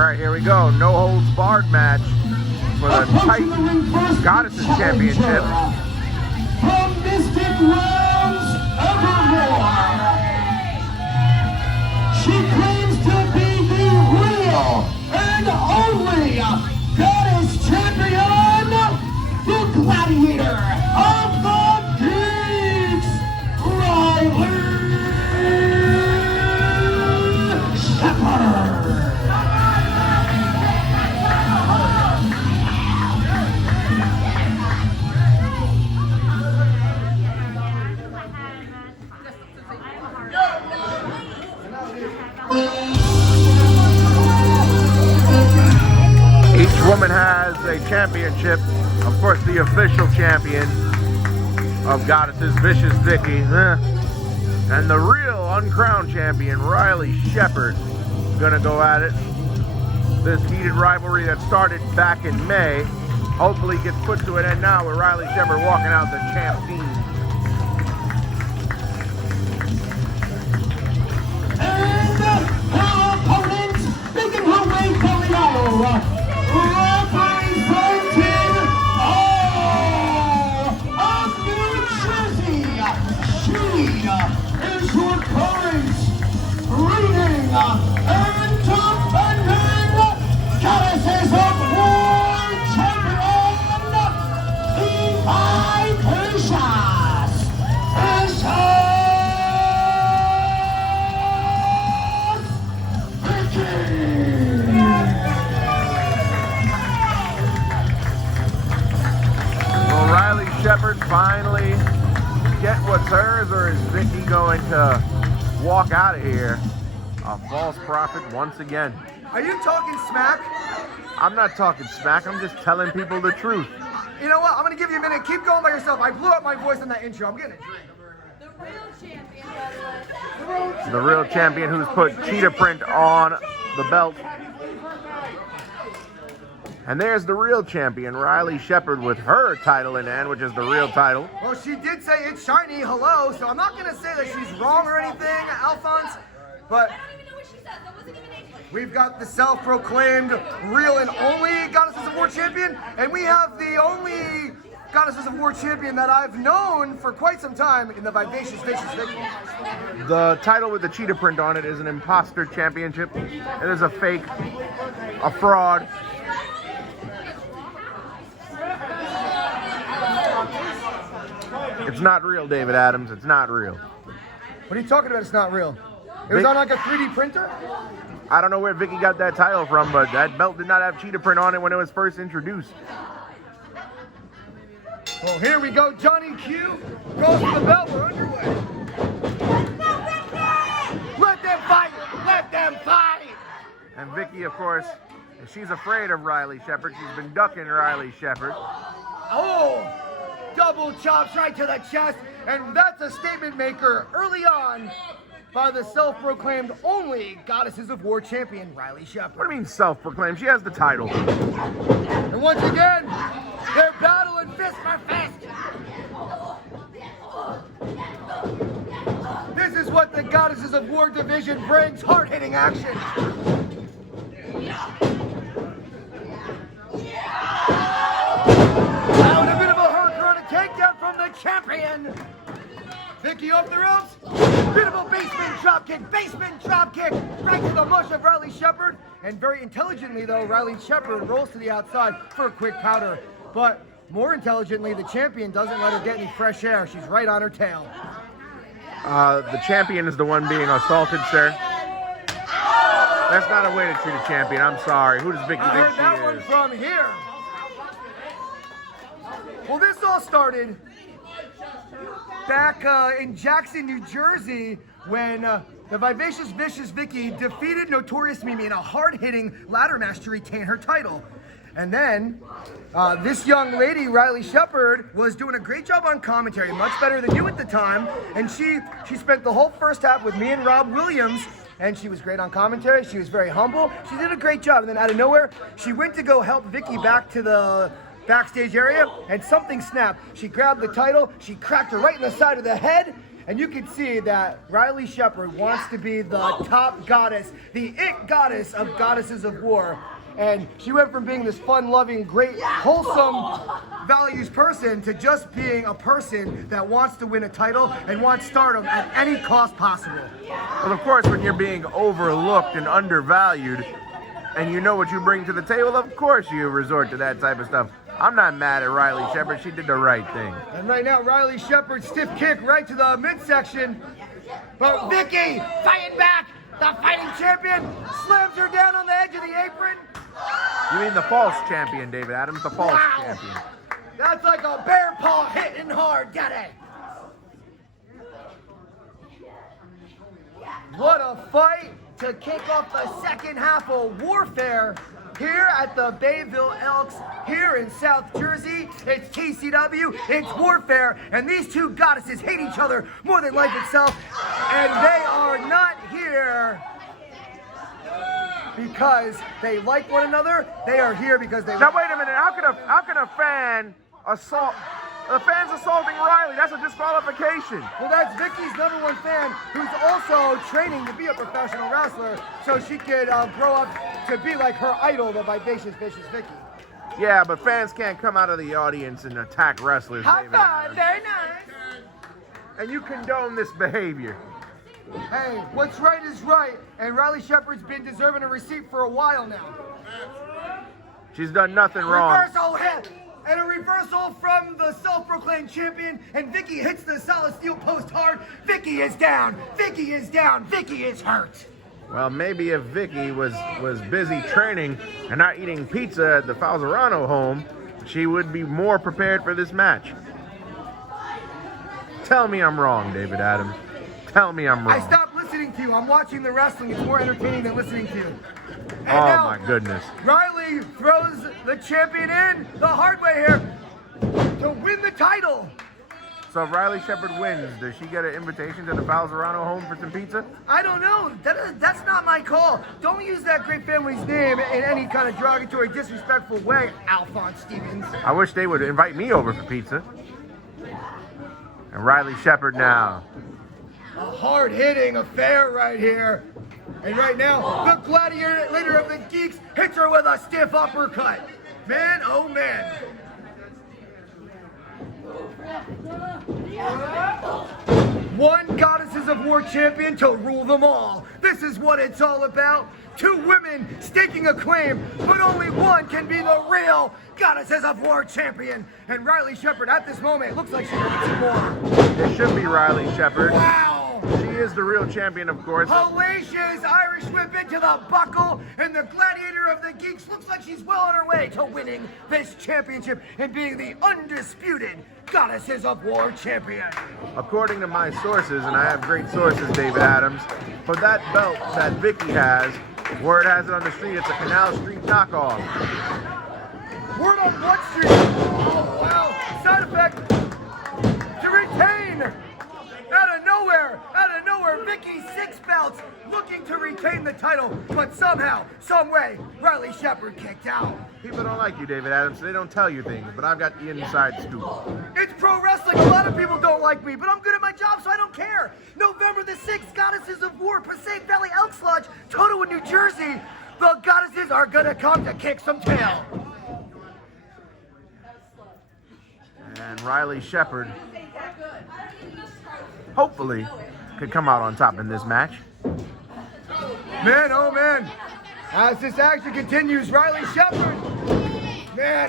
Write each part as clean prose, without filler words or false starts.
Alright, here we go. No holds barred match for the Titan Goddesses Championship. From Mystic Realms Evermore, she claims to be the real and only Goddess Champion, the Gladiator of the Geeks, Shepard. Each woman has a championship. Of course, the official champion of Goddesses, Vicious Vicki, and the real uncrowned champion, Riley Shepard, gonna go at it. This heated rivalry that started back in May hopefully gets put to an end now with Riley Shepard walking out the champ team. And her opponent, making her way from the aisle, representing all of New Jersey, she is your current reigning and defending Goddesses of War champion, Vivacious. Will Riley Shepard finally get what's hers, or is Vicki going to walk out of here a false prophet once again? Are you talking smack? I'm not talking smack, I'm just telling people the truth. You know what? I'm gonna give you a minute. Keep going by yourself. I blew up my voice in that intro. I'm getting a drink. The real champion does it. The real champion who's put cheetah print on the belt. And there's the real champion, Riley Shepard, with her title in hand, which is the real title. Well, she did say it's shiny, hello, so I'm not gonna say that she's wrong or anything, Alfonz, but I don't even know what she said. That wasn't even English. we've got the self-proclaimed real and only Goddesses of War champion, and we have the only Goddesses of War champion that I've known for quite some time in the Vivacious Vicious Vicki. The title with the cheetah print on it is an imposter championship. It is a fake, a fraud. It's not real, David Adams. It's not real. What are you talking about? It's not real. It was on like a 3D printer? I don't know where Vicki got that title from, but that belt did not have cheetah print on it when it was first introduced. Well, here we go. Johnny Q goes for the belt. We're underway. Let them fight! Let them fight! And Vicki, of course, she's afraid of Riley Shepard. She's been ducking Riley Shepard. Oh! Double chops right to the chest, and that's a statement maker early on by the self-proclaimed only Goddesses of War champion, Riley Shepard. What do you mean self-proclaimed? She has the title. And once again, they're battling fist for fist. This is what the Goddesses of War division brings, hard-hitting action. Now in a bit of a hurricane takedown from the champion. Vicki off the ropes. Beautiful basement drop kick, right to the mush of Riley Shepard. And very intelligently though, Riley Shepard rolls to the outside for a quick powder. But more intelligently, the champion doesn't let her get any fresh air. She's right on her tail. The champion is the one being assaulted, sir. That's not a way to treat a champion. I'm sorry. Who does Vicki I think heard that one she is? from here. Well, this all started back in Jackson, New Jersey, when the Vivacious Vicious Vicki defeated Notorious Mimi in a hard-hitting ladder match to retain her title. And then this young lady, Riley Shepard, was doing a great job on commentary, much better than you at the time. And she spent the whole first half with me and Rob Williams, and she was great on commentary. She was very humble. She did a great job. And then out of nowhere, she went to go help Vicki back to the backstage area, and something snapped. She grabbed the title, she cracked her right in the side of the head, And you can see that Riley Shepard wants to be the top goddess, the it goddess of goddesses of war. And she went from being this fun-loving, great, wholesome, values person to just being a person that wants to win a title and wants stardom at any cost possible. Well, of course, when you're being overlooked and undervalued, and you know what you bring to the table, of course you resort to that type of stuff. I'm not mad at Riley Shepard. She did the right thing. And right now, Riley Shepard, stiff kick right to the midsection. But Vicki, fighting back, the fighting champion, slams her down on the edge of the apron. You mean the false champion, David Adams, the false champion. That's like a bear paw hitting hard, get it? What a fight to kick off the second half of Warfare here at the Bayville Elks, here in South Jersey. It's TCW, it's Warfare, and these two goddesses hate each other more than life itself, and they are not here because they like one another. They are here because they Now wait a minute, how can a fan assault? The fan's assaulting Riley. That's a disqualification. Well, that's Vicki's #1 fan, who's also training to be a professional wrestler, so she could grow up to be like her idol, the Vivacious Vicious Vicki. Yeah, but fans can't come out of the audience and attack wrestlers. High David five, Adams. very nice. And you condone this behavior. Hey, what's right is right, and Riley Shepard's been deserving a receipt for a while now. She's done nothing wrong. Reversal hit, and a reversal from the self-proclaimed champion, and Vicki hits the solid steel post hard. Vicki is down, Vicki is down, Vicki is hurt. Well, maybe if Vicki was busy training and not eating pizza at the Falzarano home, she would be more prepared for this match. Tell me I'm wrong, David Adams. Tell me I'm wrong. I stopped listening to you. I'm watching the wrestling. It's more entertaining than listening to you. And Oh now, my goodness. Riley throws the champion in the hard way here to win the title. So if Riley Shepard wins, does she get an invitation to the Falzarano home for some pizza? I don't know. That's not my call. Don't use that great family's name in any kind of derogatory, disrespectful way, Alfonz Stevens. I wish they would invite me over for pizza. And Riley Shepard now. A hard-hitting affair right here. And right now, the Gladiator of the Geeks hits her with a stiff uppercut. Man, oh man. One Goddesses of War champion to rule them all. This is what it's all about. Two women staking a claim, but only one can be the real Goddesses of War champion. And Riley Shepard at this moment looks like she needs some more. It should be Riley Shepard. Wow. She is the real champion, of course. Hellacious Irish whip into the buckle, and the Gladiator of the Geeks looks like she's well on her way to winning this championship and being the undisputed Goddesses of War champion. According to my sources, and I have great sources, David Adams, for that belt that Vicki has, word has it on the street, it's a Canal Street knockoff. Word on Blood Street. Oh, wow. Side effect to retain. Out of nowhere, Vicki 6 belts looking to retain the title, but somehow, some way, Riley Shepard kicked out. People don't like you, David Adams, so they don't tell you things, but I've got the inside scoop. It's pro wrestling. A lot of people don't like me, but I'm good at my job, so I don't care. November the 6th, Goddesses of War, Passaic Valley Elks Lodge, Totowa, New Jersey. The Goddesses are gonna come to kick some tail. And Riley Shepard, hopefully, could come out on top in this match. Man, oh man. As this action continues, Riley Shepard. Man,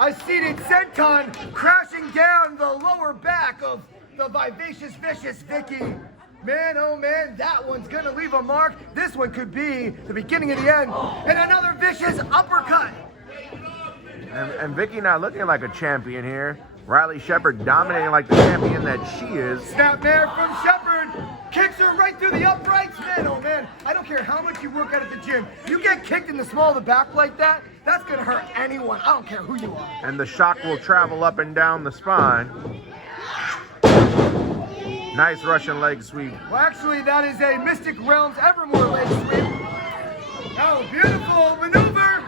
a seated senton crashing down the lower back of the Vivacious Vicious Vicki. Man, oh man, that one's gonna leave a mark. This one could be the beginning of the end. And another vicious uppercut. And Vicki not looking like a champion here. Riley Shepard dominating like the champion that she is. Snapmare from Shepard. Kicks her right through the uprights. Man, oh man, I don't care how much you work out at the gym. You get kicked in the small of the back like that, that's gonna hurt anyone. I don't care who you are. And the shock will travel up and down the spine. Nice Russian leg sweep. Well, actually, that is a Mystic Realms Evermore leg sweep. Oh, beautiful maneuver.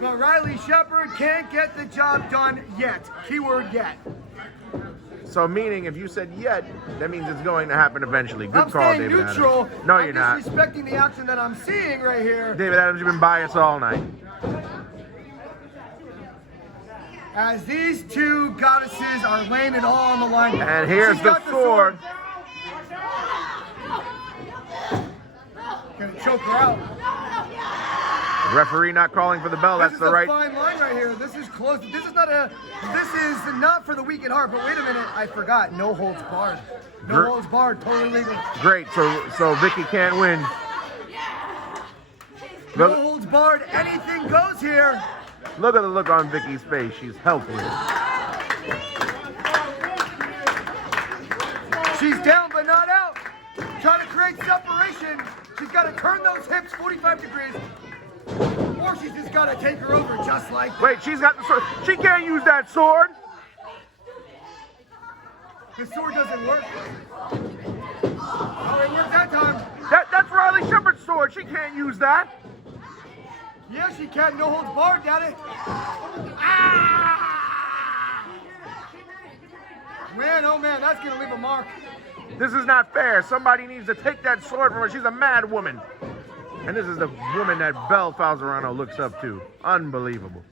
But Riley Shepard can't get the job done yet. Keyword yet. So meaning if you said yet, that means it's going to happen eventually. Good I'm call, staying David neutral. Adams. No, you're not. I'm just respecting the action that I'm seeing right here. David Adams, you've been biased all night. As these two goddesses are laying it all on the line. And here's She's the got sword. Gonna choke her out. Referee not calling for the bell. That's the right. This is a fine line right here. This is close. This is not for the weak at heart. But wait a minute, I forgot. No holds barred. No holds barred. Totally legal. Great. So Vicki can't win. No holds barred. Anything goes here. Look at the look on Vicki's face. She's helpless. She's down but not out. Trying to create separation. She's got to turn those hips 45 degrees. Or she's just got to take her over just like that. Wait, she's got the sword. She can't use that sword. The sword doesn't work. Oh, it worked that time. That's Riley Shepard's sword. She can't use that. Yeah, she can. No holds barred, daddy. Ah! Man, oh man, that's gonna leave a mark. This is not fair. Somebody needs to take that sword from her. She's a mad woman. And this is the woman that Belle Falzarano looks up to. Unbelievable.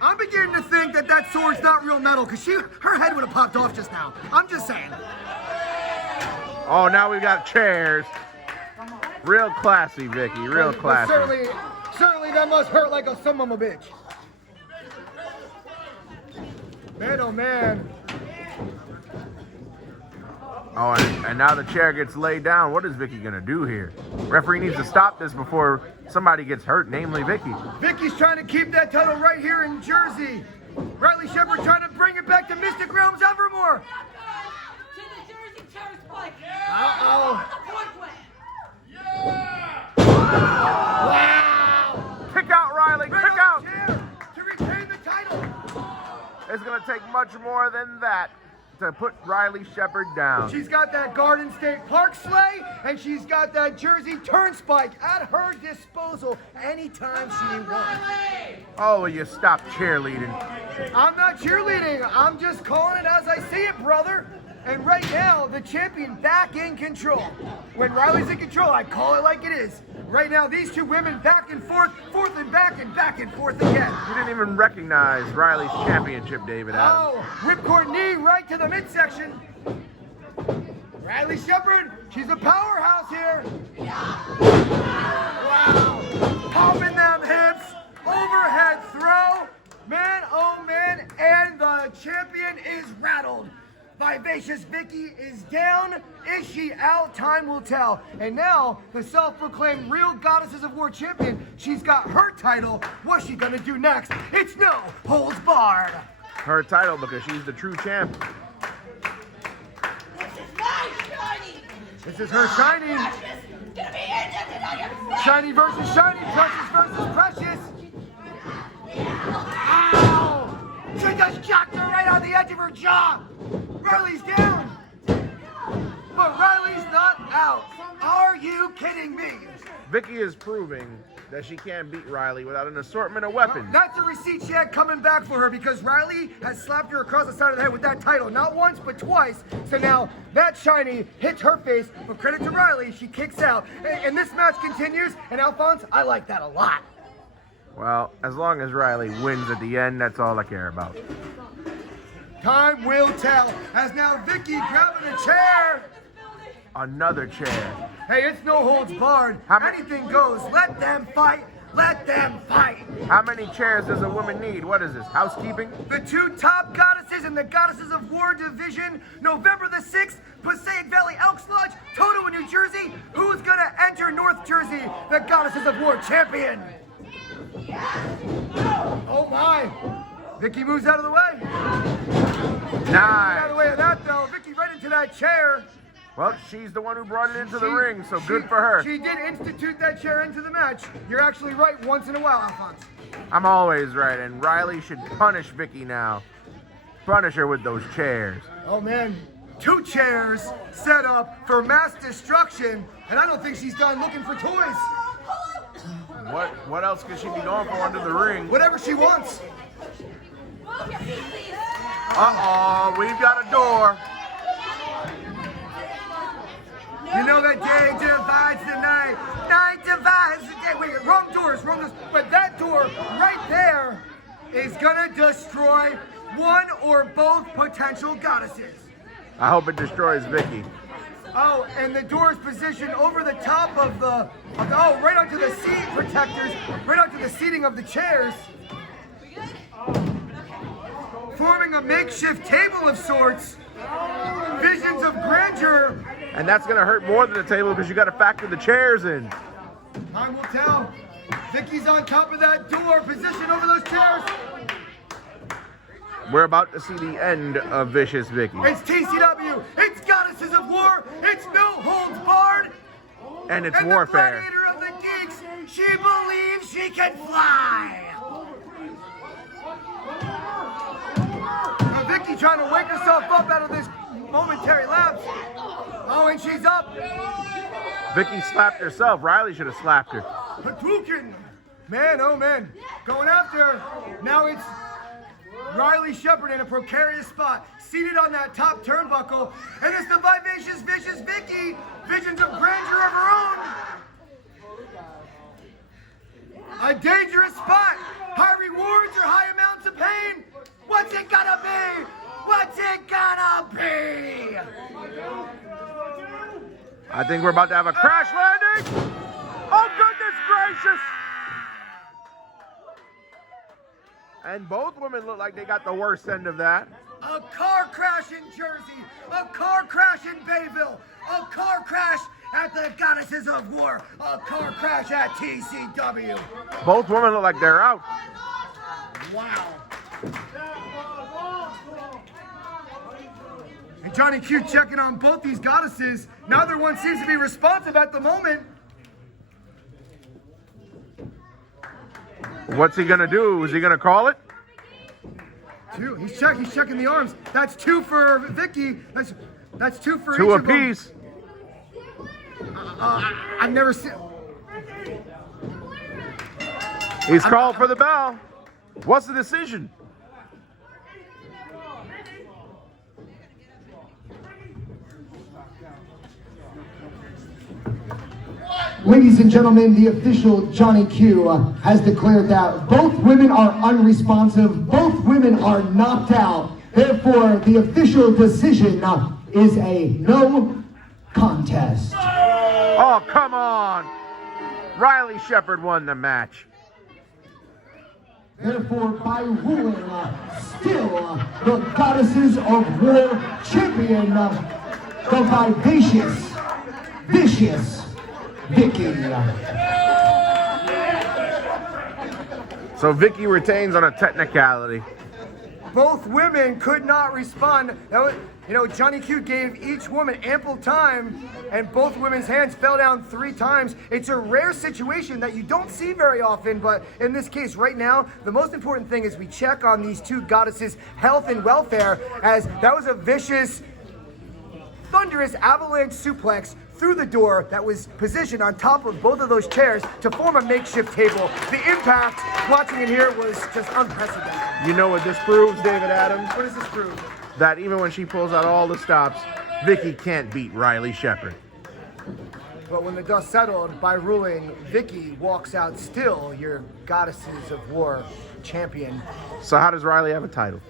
I'm beginning to think that that sword's not real metal, because her head would have popped off just now. I'm just saying. Oh, now we've got chairs. Real classy, Vicki. Real But classy. certainly that must hurt like a son of a bitch. Man, oh man. Oh, and now the chair gets laid down. What is Vicki gonna do here? Referee needs to stop this before somebody gets hurt, namely Vicki. Vicki's trying to keep that title right here in Jersey. Riley Shepard trying to bring it back to Mystic Realms Evermore. To the Jersey Turnpike. Uh-oh. Wow! Kick out, Riley. Right Kick on out. the chair to retain the title. It's gonna take much more than that to put Riley Shepard down. She's got that Garden State Park sleigh, and she's got that Jersey Turnspike at her disposal anytime she wants. Oh, will you stop cheerleading? I'm not cheerleading. I'm just calling it as I see it, brother. And right now, the champion back in control. When Riley's in control, I call it like it is. Right now, these two women back and forth and back and forth again. You didn't even recognize Riley's championship, David Adams. Oh, whipcord knee right to the midsection. Riley Shepard, she's a powerhouse here. Wow. Popping them hips. Overhead throw. Man, oh man. And the champion is rattled. Vivacious Vicki is down. Is she out? Time will tell. And now, the self-proclaimed real Goddesses of War champion, she's got her title. What's she gonna do next? It's no holds barred. Her title because she's the true champ. This is my shiny. This is her shining. Precious. Gonna be ended tonight. Shiny versus shiny, precious versus precious. Ow! She just jacked her right on the edge of her jaw. Riley's down. But Riley's not out. Are you kidding me? Vicki is proving that she can't beat Riley without an assortment of weapons. That's a receipt she had coming back for her because Riley has slapped her across the side of the head with that title. Not once, but twice. So now that shiny hits her face. But credit to Riley, she kicks out. And this match continues. And Alfonz, I like that a lot. Well, as long as Riley wins at the end, that's all I care about. Time will tell. As now Vicki grabbing a chair. Another chair. Hey, it's no holds barred. Anything goes. Let them fight. Let them fight. How many chairs does a woman need? What is this, housekeeping? The two top goddesses in the Goddesses of War division, November the 6th, Passaic Valley Elks Lodge, Totowa, New Jersey. Who's gonna enter North Jersey, the Goddesses of War champion? Oh my. Vicki moves out of the way. Nice. Out of the way of that though. Vicki right into that chair. Well, she's the one who brought it into the ring, so good for her. She did institute that chair into the match. You're actually right once in a while, Alfonz. I'm always right, and Riley should punish Vicki now. Punish her with those chairs. Oh man, 2 chairs set up for mass destruction, and I don't think she's done looking for toys. What else could she be going for under the ring? Whatever she wants. Move your feet, please. Uh-oh, we've got a door. You know that day divides the night, night divides the day. Wait, wrong doors. But that door right there is gonna destroy one or both potential goddesses. I hope it destroys Vicki. Oh, and the door is positioned over the top of the right onto the seat protectors, right onto the seating of the chairs, forming a makeshift table of sorts. Visions of grandeur. And that's going to hurt more than the table because you got to factor the chairs in. Time will tell. Vicky's on top of that door, positioned over those chairs. We're about to see the end of Vicious Vicki. It's TCW. It's Goddesses of War. It's no holds barred. And it's and warfare. The Gladiator of the Geeks. She believes she can fly. Now Vicki trying to wake herself up out of this momentary lapse. Oh, and she's up. Vicki slapped herself. Riley should have slapped her. Hadouken. Man, oh man. Going after her. Now it's Riley Shepard in a precarious spot, seated on that top turnbuckle, and it's the Vivacious, Vicious Vicki, visions of grandeur of her own. A dangerous spot, high rewards or high amounts of pain. What's it gonna be? What's it gonna be? I think we're about to have a crash landing. Oh, goodness gracious. And both women look like they got the worst end of that. A car crash in Jersey, a car crash in Bayville, a car crash at the Goddesses of War, a car crash at TCW. Both women look like they're out. Wow. And Johnny Q checking on both these goddesses. Neither one seems to be responsive at the moment. What's he gonna do? Is he gonna call it? Two. He's checking the arms. That's two for Vicki. That's two for Two each of them. apiece. I've never seen. He's called for the bell. What's the decision? Ladies and gentlemen, the official Johnny Q has declared that both women are unresponsive, both women are knocked out. Therefore, the official decision is a no contest. Oh, come on. Riley Shepard won the match. Therefore, by ruling, still the Goddesses of War champion, the Vivacious, Vicious Vicki. So Vicki retains on a technicality. Both women could not respond. That was, Johnny Q gave each woman ample time, and both women's hands fell down 3 times. It's a rare situation that you don't see very often, but in this case right now, the most important thing is we check on these two goddesses' health and welfare, as that was a vicious, thunderous avalanche suplex through the door that was positioned on top of both of those chairs to form a makeshift table. The impact, watching it here, was just unprecedented. You know what this proves, David Adams? What does this prove? That even when she pulls out all the stops, Vicki can't beat Riley Shepard. But when the dust settled, by ruling, Vicki walks out still your Goddesses of War champion. So how does Riley have a title?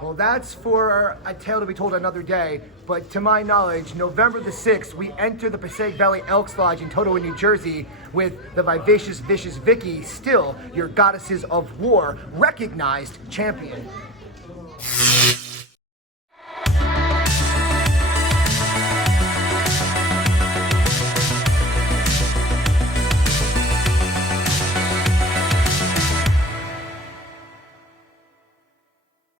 Well, that's for a tale to be told another day, but to my knowledge, November the 6th, we enter the Passaic Valley Elks Lodge in Totowa, New Jersey, with the Vivacious, Vicious Vicki still your Goddesses of War recognized champion.